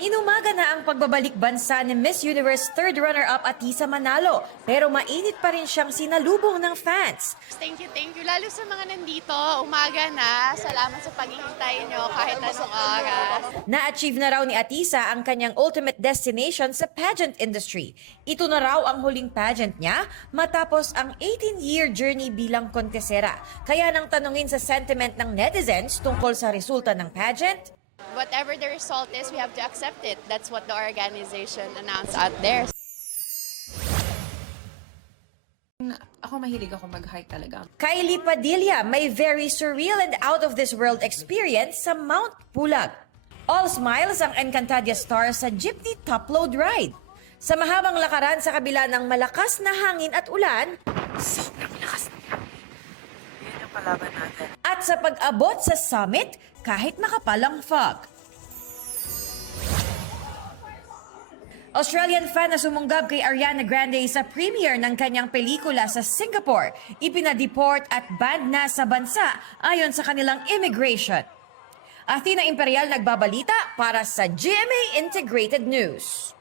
Inumaga na ang pagbabalik bansa ni Miss Universe third runner-up Atisa Manalo, pero mainit pa rin siyang sinalubong ng fans. Thank you, thank you. Lalo sa mga nandito, umaga na. Salamat sa paghihintay nyo kahit anong oras. Na-achieve na raw ni Atisa ang kanyang ultimate destination sa pageant industry. Ito na raw ang huling pageant niya matapos ang 18-year journey bilang kontesera. Kaya nang tanungin sa sentiment ng netizens tungkol sa resulta ng pageant, Whatever the result is, we have to accept it. That's what the organization announced out there. Ako mahilig ako mag-hike talaga. Kylie Padilla may very surreal and out-of-this-world experience sa Mount Pulag. All smiles ang Encantadia star sa jeepney top-load ride. Sa mahabang lakaran sa kabila ng malakas na hangin at ulan, sobrang lakas. Yun yung palaban natin. At sa pag-abot sa summit, kahit makapalang fog. Australian fan na sumunggab kay Ariana Grande sa premiere ng kanyang pelikula sa Singapore, ipinadeport at banned na sa bansa ayon sa kanilang immigration. Athena Imperial nagbabalita para sa GMA Integrated News.